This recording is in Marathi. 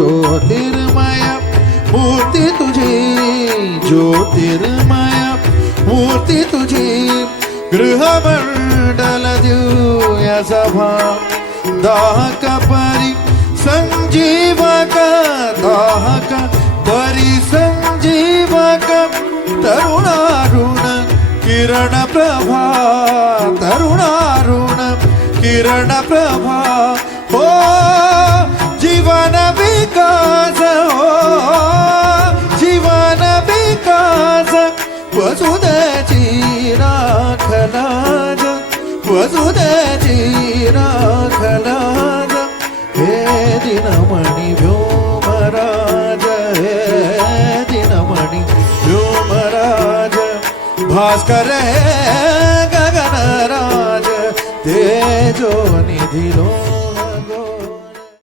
ज्योतिर्मय मूर्ती तुझी ज्योतिर्मय मूर्ती तुझी गृहमंडल दिव्य सभा दाहक परी संजीवक दाहक परी संजीवक तरुणारुण किरण प्रभा तरुणारुण किरण प्रभा हो जीवन विकास हो जीवन विकास वसुदेची राखलाज वसुदेची राखलाज हे दिनमणि व्योमराज हे दिनमणि व्योमराज भास्कर हे गगनराज तेजो निधिलो